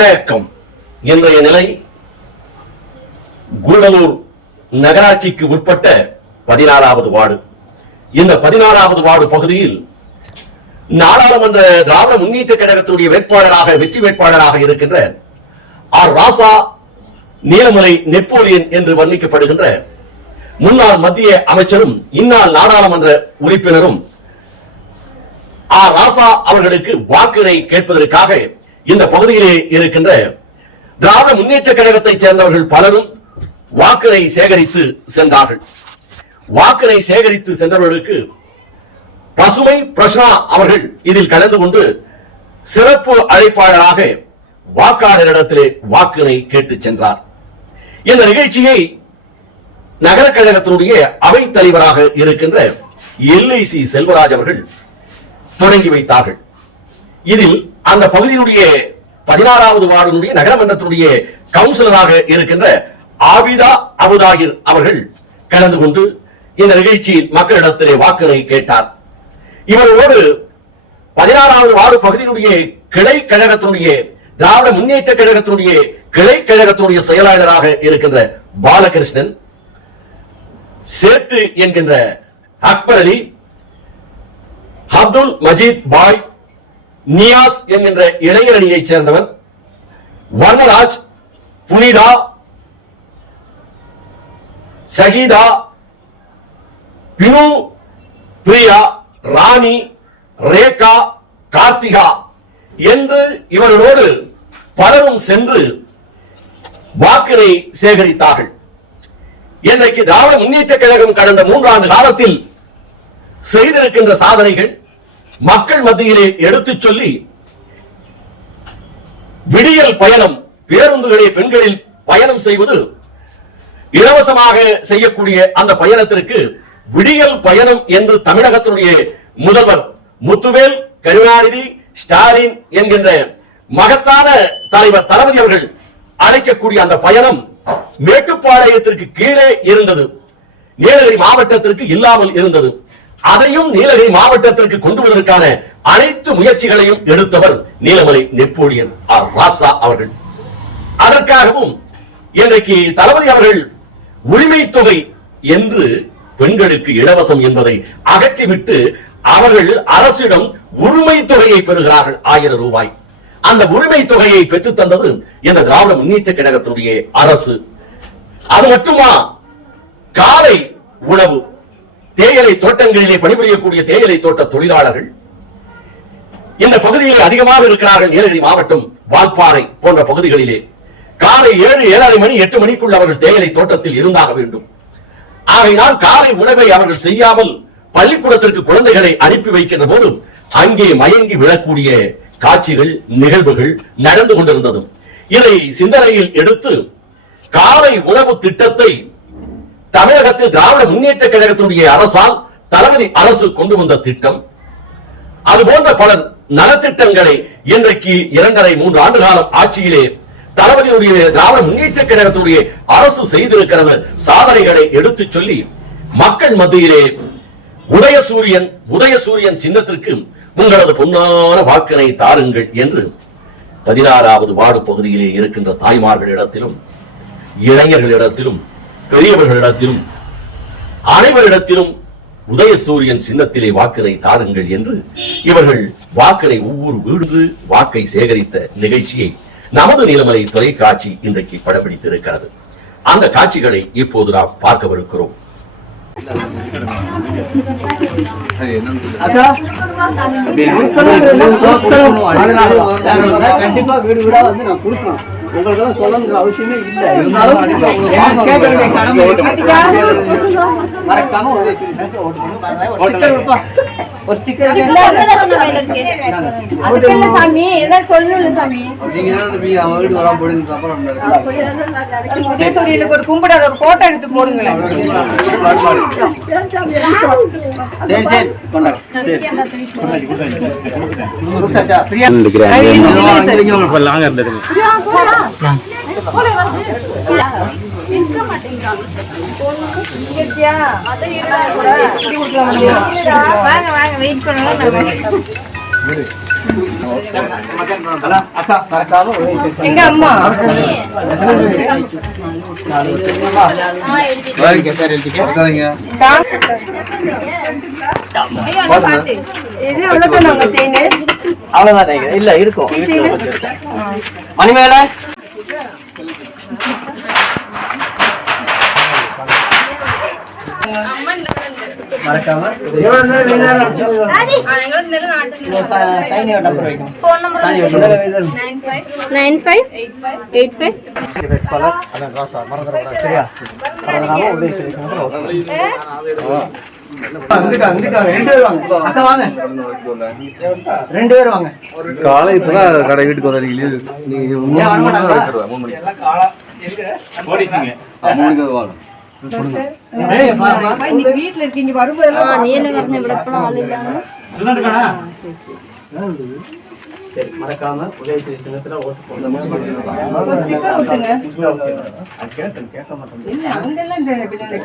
வணக்கம். இன்றைய நிலை கூடலூர் நகராட்சிக்கு உட்பட்ட 16வது வார்டு. இந்த 16வது வார்டு பகுதியில் நாடாளுமன்ற திராவிட முன்னேற்ற கழகத்தினுடைய வேட்பாளராக வெற்றி வேட்பாளராக இருக்கின்ற ஆர் ராசா நீலமலை நெப்போலியன் என்று வர்ணிக்கப்படுகின்ற முன்னாள் மத்திய அமைச்சரும் இந்நாள் நாடாளுமன்ற உறுப்பினரும் ஆர் ராசா அவர்களுக்கு வாக்கினை கேட்பதற்காக இந்த பகுதியிலே இருக்கின்ற திராவிட முன்னேற்ற கழகத்தைச் சேர்ந்தவர்கள் பலரும் வாக்கினை சேகரித்து சென்றார்கள். வாக்கினை சேகரித்து சென்றவர்களுக்கு பசுமை பிரஷ்னா அவர்கள் இதில் கலந்து கொண்டு சிறப்பு அழைப்பாளராக வாக்காளரிடத்திலே வாக்கினை கேட்டு சென்றார். இந்த நிகழ்ச்சியை நகர கழகத்தினுடைய அவை தலைவராக இருக்கின்ற LIC செல்வராஜ் அவர்கள் தொடங்கி வைத்தார்கள். இதில் அந்த பகுதியினுடைய 16வது வார்டினுடைய நகரமன்றத்தினுடைய கவுன்சிலராக இருக்கின்ற ஆபிதா அபுதாகிர் அவர்கள் கலந்து கொண்டு இந்த நிகழ்ச்சியில் மக்களிடத்திலே வாக்கினை கேட்டார். இவரோடு 16வது வார்டு பகுதியினுடைய கிளை கழகத்தினுடைய திராவிட முன்னேற்ற கழகத்தினுடைய கிளை கழகத்தினுடைய செயலாளராக இருக்கின்ற பாலகிருஷ்ணன், சேட்டு என்கின்ற அக்பர் அலி, அப்துல் மஜீத் பாய், நியாஸ் என்கின்ற இளைஞரணியைச் சேர்ந்தவர், வர்ணராஜ், புனிதா, சகீதா, பினு, பிரியா, ராணி, ரேகா, கார்த்திகா என்று இவர்களோடு பலரும் சென்று வாக்கினை சேகரித்தார்கள். இன்றைக்கு திராவிட முன்னேற்ற கழகம் கடந்த 3 ஆண்டு காலத்தில் செய்திருக்கின்ற சாதனைகள் மக்கள் மத்தியிலே எடுத்துச் சொல்லி விடியல் பயணம், பேருந்துகளே பெண்களில் பயணம் செய்வது இலவசமாக செய்யக்கூடிய அந்த பயணத்திற்கு விடியல் பயணம் என்று தமிழகத்தினுடைய முதல்வர் முத்துவேல் கருணாநிதி ஸ்டாலின் என்கின்ற மகத்தான தலைவர் தளபதி அவர்கள் அழைக்கக்கூடிய அந்த பயணம் மேட்டுப்பாளையத்திற்கு கீழே இருந்தது, நீலகிரி மாவட்டத்திற்கு இல்லாமல் இருந்தது. அதையும் நீலகிரி மாவட்டத்திற்கு கொண்டு வருவதற்கான அனைத்து முயற்சிகளையும் எடுத்தவர் நீலமலை நெப்போலியன் ஆர் ராசா அவர்கள். அதற்காகவும் இன்றைக்கு தளபதி அவர்கள் உரிமை தொகை என்று பெண்களுக்கு இலவசம் என்பதை அகற்றிவிட்டு அவர்கள் அரசிடம் உரிமை தொகையை பெறுகிறார்கள் 1000 ரூபாய். அந்த உரிமை தொகையை பெற்றுத் தந்தது இந்த திராவிட முன்னேற்ற கழகத்தினுடைய அரசு. அது மட்டுமா, காலை உணவு, தேயிலை தோட்டங்களிலே பணிபுரியக்கூடிய தேயிலை தோட்ட தொழிலாளர்கள் இந்த பகுதியிலே அதிகமாக இருக்கிறார்கள். நீலகிரி மாவட்டம் வால்பாறை போன்ற பகுதிகளிலே காலை 7, 7:30 மணி 8 மணிக்குள் அவர்கள் தேயிலை தோட்டத்தில் இருந்தாக வேண்டும். ஆகையினால் காலை உணவை அவர்கள் செய்யாமல் பள்ளிக்கூடத்திற்கு குழந்தைகளை அனுப்பி வைக்கின்ற போது அங்கே மயங்கி விழக்கூடிய காட்சிகள், நிகழ்வுகள் நடந்து கொண்டிருந்தது. இதை சிந்தனையில் எடுத்து காலை உணவு திட்டத்தை தமிழகத்தில் திராவிட முன்னேற்ற கழகத்தினுடைய அரசால் தளபதி அரசு கொண்டு வந்த திட்டம், அதுபோன்ற பல நலத்திட்டங்களை இன்றைக்கு 2.5, 3 ஆண்டு காலம் ஆட்சியிலே தளபதியுடைய திராவிட முன்னேற்ற கழகத்தினுடைய அரசு செய்திருக்கிறது சாதனைகளை எடுத்துச் சொல்லி மக்கள் மத்தியிலே உதயசூரியன் சின்னத்திற்கு உங்களது பொன்னான வாக்கினை தாருங்கள் என்று 16வது வார்டு பகுதியிலே இருக்கின்ற தாய்மார்களிடத்திலும் இளைஞர்களிடத்திலும் பெரியவர்களிடத்திலும் அனைவரிடத்திலும் உதயசூரியன் சின்னத்திலே வாக்கினை தாருங்கள் என்று இவர்கள் வாக்கினை ஒவ்வொரு வீடு வாக்கை சேகரித்த நிகழ்ச்சியை நமது நீலமலை தொலைக்காட்சி இன்றைக்கு படப்பிடித்திருக்கிறது. அந்த காட்சிகளை இப்போது நாம் பார்க்கவிருக்கிறோம். கண்டிப்பா வீடு வீடா வந்து நான் கொடுக்கணும். உங்களுக்கு சொல்லணுங்கிற அவசியமே இல்லை. இருந்தாலும் மறக்காம ஒரு ஸ்டிக்கர் சாமி ஏதாவது சொல்லணும் சாமி. ஒரு கும்பிடாத ஒரு போட்டோ எடுத்து போடுங்களேன். வாங்க வாங்க வெயிட் பண்ணலாம். அக்கா மறக்காம உதவி செய்யுங்க. எங்க அம்மா இது எவ்வளவு நாங்க செயின் அவ்வளவுதான் இல்ல இருக்கும் மணிமேல மறக்காம சைன் நம்பர் வைக்கணும். phone number 958585 வேட்பாளர் அதான் ராசா மறந்துடக்கூடாது சரியா? மறந்துடாம உதவி செய்யுங்க. ரெண்டு பேர் வாங்க அக்கா வாங்க 2 பேர் வாங்க. காலை இப்பதான் கடை வீட்டுக்கு வந்தீங்க. நீங்க ஏன் வர மாட்டாங்களா? 3 மணிக்கு வாங்க. ஏய் வா வா. இன்னைக்கு வீட்ல இருக்கீங்க வரும்போதெல்லாம் நீ என்ன வரணும் இவ்வளவு பணம் ஆள் இல்லாம சரி மறக்காம உதவி செய்ய சின்னத்துல ஓட்டு போடுங்க. ஸ்டிக்கர் ஒட்டுங்க. கேட்க மாட்டேன். இல்ல அங்கெல்லாம் இந்த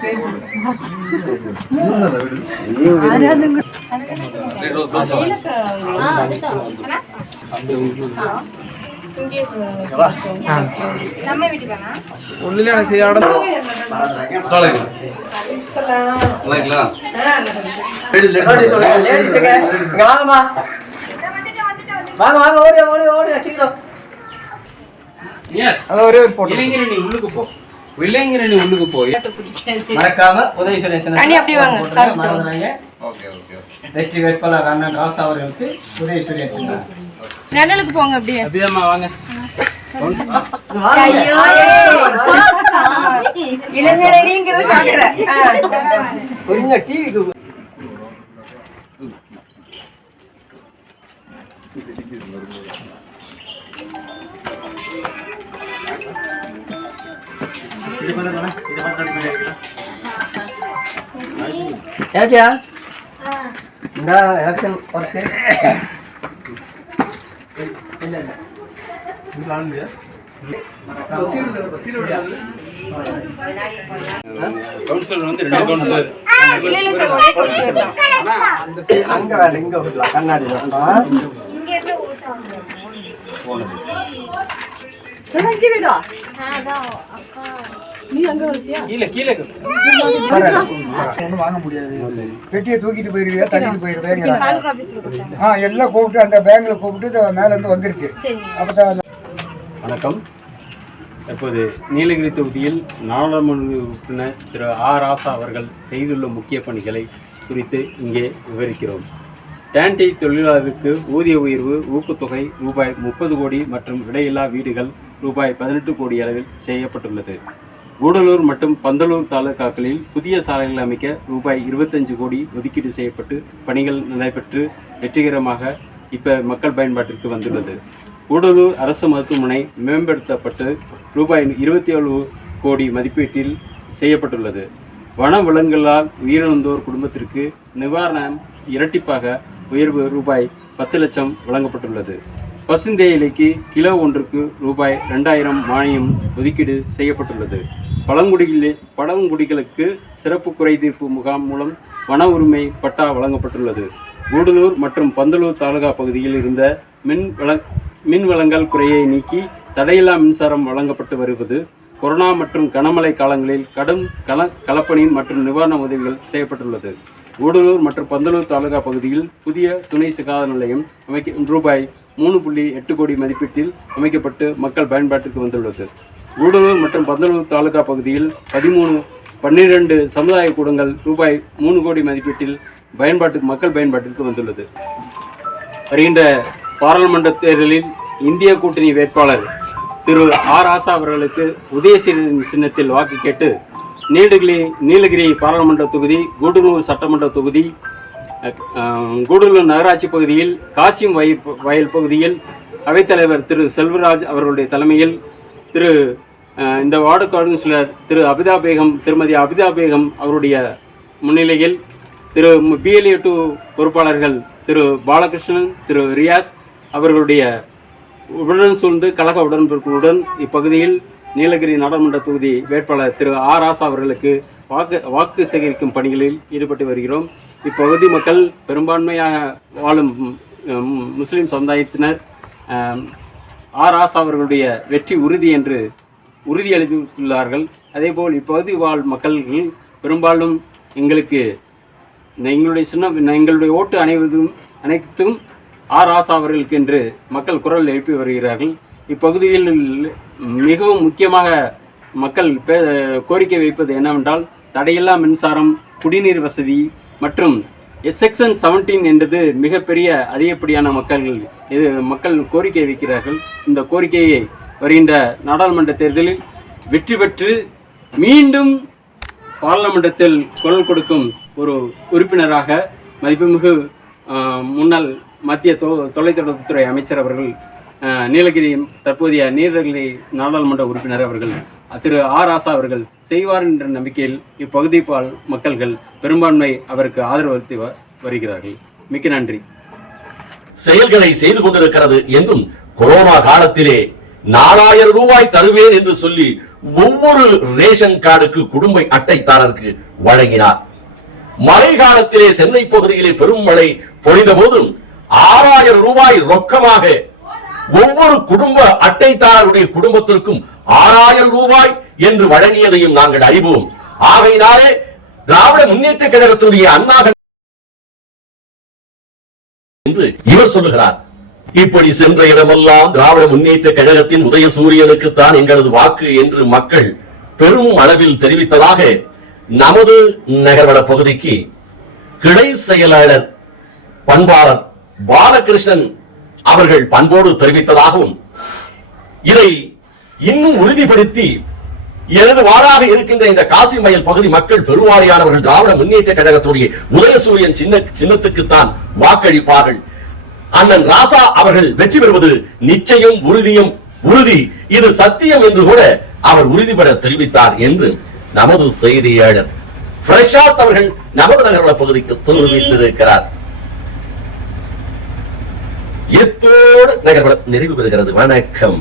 பேர் நம்ம வீட்டுக்கானா உள்ளே செய்யாட லேடிஸ் இங்க வாங்கம்மா. வாங்க வாங்க ஓடி ஓடி ஓடி சீக்கிரம். ஒரே ஒரு போட்டோ. இளைஞரணி உள்ளுக்கு போ. மறக்காம உதவி செய்ய சின்னத்துல அண்ணி அப்படி வாங்க. மறந்துடாதீங்க. வெற்றி வேட்பாளர் அண்ணன் ராசா அவர்களுக்கு உதவி செய்ய சின்னம். நிழலுக்கு போங்க அப்படியே. அப்படியேம்மா வாங்க. ஐயோ இளைஞரணிங்கிறது காட்டுறேன். கொஞ்சம் டிவிக்கு ஏச்சியா இந்த எலெக்ஷன் ஒர்க்கு கவுன்சிலர் வந்து 2 கவுன்சிலர். இல்ல இல்ல சார் ஒரே கொஞ்சம் தான். அங்க வேற இங்க விடலாம் கண்ணாடி வேண்டாம். இங்க இருந்து ஓட்டாங்க இங்க விடா. அதான் அக்கா நீ அங்க வரதியா? கீழே ஒன்றும் வாங்க முடியாது. பெட்டியை தூக்கிட்டு போயிருவியா தள்ளிட்டு போயிருவேன். தாலுகா ஆபீஸ்ல கொடுத்தாங்க. எல்லாம் கூப்பிட்டு அந்த பேங்க்ல கூப்பிட்டு மேல இருந்து வந்துருச்சு. சரிங்க. அப்பதான் வணக்கம். தற்போது நீலகிரி தொகுதியில் நாடாளுமன்ற உறுப்பினர் திரு ராசா அவர்கள் செய்துள்ள முக்கிய பணிகளை குறித்து இங்கே விவரிக்கிறோம். டேண்டி தொழிலாளருக்கு ஊதிய உயர்வு ஊக்கத்தொகை ரூபாய் 30 கோடி மற்றும் விலையில்லா வீடுகள் ரூபாய் 18 கோடி அளவில் செய்யப்பட்டுள்ளது. கூடலூர் மற்றும் பந்தலூர் தாலுகாக்களில் புதிய சாலைகள் அமைக்க ரூபாய் 25 கோடி ஒதுக்கீடு செய்யப்பட்டு பணிகள் நடைபெற்று வெற்றிகரமாக இப்போ மக்கள் பயன்பாட்டிற்கு வந்துள்ளது. கூடலூர் அரசு மருத்துவமனை மேம்படுத்தப்பட்டு ரூபாய் 27 கோடி மதிப்பீட்டில் செய்யப்பட்டுள்ளது. வன விலங்குகளால் உயிரிழந்தோர் குடும்பத்திற்கு நிவாரணம் இரட்டிப்பாக உயர்வு ரூபாய் 10 லட்சம் வழங்கப்பட்டுள்ளது. பசுந்தேயிலைக்கு கிலோ ஒன்றுக்கு ரூபாய் 2000 மானியம் ஒதுக்கீடு செய்யப்பட்டுள்ளது. பழங்குடிகளுக்கு சிறப்பு குறைதீர்ப்பு முகாம் மூலம் வன உரிமை பட்டா வழங்கப்பட்டுள்ளது. கூடலூர் மற்றும் பந்தலூர் தாலுகா பகுதியில் இருந்த மின் வழங்கல் குறையை நீக்கி தடையில்லா மின்சாரம் வழங்கப்பட்டு வருவது. கொரோனா மற்றும் கனமழை காலங்களில் கடும் களப்பணி மற்றும் நிவாரண உதவிகள் செய்யப்பட்டுள்ளது. கூடலூர் மற்றும் பந்தலூர் தாலுகா பகுதியில் புதிய துணை சுகாதார நிலையம் ரூபாய் 3.8 கோடி மதிப்பீட்டில் அமைக்கப்பட்டு மக்கள் பயன்பாட்டிற்கு வந்துள்ளது. கூடலூர் மற்றும் பந்தலூர் தாலுகா பகுதியில் 12 சமுதாய கூடங்கள் ரூபாய் 3 கோடி மதிப்பீட்டில் மக்கள் பயன்பாட்டிற்கு வந்துள்ளது. வருகின்ற பாராளுமன்ற தேர்தலில் இந்திய கூட்டணி வேட்பாளர் திரு ராசா அவர்களுக்கு உதயசீரன் சின்னத்தில் வாக்கு கேட்டு நீலகிரி பாராளுமன்ற தொகுதி, கூடலூர் சட்டமன்ற தொகுதி, கூடலூர் நகராட்சி பகுதியில் காசிம் வயல் பகுதியில் அவைத்தலைவர் திரு செல்வராஜ் அவர்களுடைய தலைமையில் இந்த வார்டு கவுன்சிலர் திருமதி அபிதா பேகம் அவருடைய முன்னிலையில் BLA 2 பொறுப்பாளர்கள் திரு பாலகிருஷ்ணன், திரு ரியாஸ் அவர்களுடைய உடன் சூழ்ந்து கழக உடன்பிறப்புடன் இப்பகுதியில் நீலகிரி நாடாளுமன்ற தொகுதி வேட்பாளர் திரு ராசா அவர்களுக்கு வாக்கு சேகரிக்கும் பணிகளில் ஈடுபட்டு வருகிறோம். இப்பகுதி மக்கள் பெரும்பான்மையாக வாழும் முஸ்லிம் சமுதாயத்தினர் ஆர் ஆசா அவர்களுடைய வெற்றி உறுதி என்று உறுதியளித்துள்ளார்கள். அதேபோல் இப்பகுதி வாழ் மக்கள்கள் பெரும்பாலும் எங்களுடைய ஓட்டு அனைத்தும் ஆர் ஆசா அவர்களுக்கு என்று மக்கள் குரல் எழுப்பி வருகிறார்கள். இப்பகுதியில் மிகவும் முக்கியமாக மக்கள் கோரிக்கை வைப்பது என்னவென்றால் தடையில்லா மின்சாரம், குடிநீர் வசதி மற்றும் செக்ஷன் 17 என்றது மிகப்பெரிய அதிகப்படியான மக்கள் கோரிக்கை வைக்கிறார்கள். இந்த கோரிக்கையை வருகின்ற நாடாளுமன்ற தேர்தலில் வெற்றி பெற்று மீண்டும் பாராளுமன்றத்தில் குரல் கொடுக்கும் ஒரு உறுப்பினராக மதிப்புமிகு முன்னாள் மத்திய தொலைத்தொடர்புத்துறை அமைச்சர் அவர்கள், நீலகிரி தற்போதைய நீலகிரி நாடாளுமன்ற உறுப்பினர் அவர்கள் திரு ஆர் ஆசா அவர்கள் செய்வார் என்ற நம்பிக்கையில் இப்பகுதி மக்கள்கள் பெரும்பான்மை அவருக்கு ஆதரவளித்து வருகிறார்கள். மிக்க நன்றி. செயல்களை செய்து கொண்டிருக்கிறது என்றும் கொரோனா காலத்திலே 4000 ரூபாய் தருவேன் என்று சொல்லி ஒவ்வொரு ரேஷன் கார்டுக்கு குடும்ப அட்டைதாரருக்கு வழங்கினார். மழை காலத்திலே சென்னை பகுதியிலே பெரும் மழை பொழிந்த போது 6000 ரூபாய் ரொக்கமாக ஒவ்வொரு குடும்ப அட்டைதாரருடைய குடும்பத்திற்கும் 6000 ரூபாய் என்று வழங்கியதையும் நாங்கள் அறிவோம். ஆகையினாலே திராவிட முன்னேற்ற கழகத்தினுடைய அண்ணா என்று இவர் சொல்லுகிறார். இப்படி சென்ற இடமெல்லாம் திராவிட முன்னேற்ற கழகத்தின் உதயசூரியனுக்கு தான் எங்களது வாக்கு என்று மக்கள் பெரும் அளவில் தெரிவித்ததாக நமது நகர்வள பகுதிக்கு கிளை செயலாளர் பண்பாளர் பாலகிருஷ்ணன் அவர்கள் பண்போடு தெரிவித்ததாகவும் இதை இன்னும் உறுதிப்படுத்தி எனது வாராக இருக்கின்ற இந்த காசிமயல் பகுதி மக்கள் பெருவாரியானவர்கள் திராவிட முன்னேற்ற கழகத்துடைய உதயசூரியன் சின்னத்துக்குத்தான் வாக்களிப்பார்கள். அண்ணன் ராசா அவர்கள் வெற்றி பெறுவது நிச்சயம் உறுதி, இது சத்தியம் என்று கூட அவர் உறுதிபட தெரிவித்தார் என்று நமது செய்தியாளர் பிரசாத் அவர்கள் நமது நகர்வள பகுதிக்கு தெரிவித்திருக்கிறார். இத்தோடு நகர்வள நிறைவு பெறுகிறது. வணக்கம்.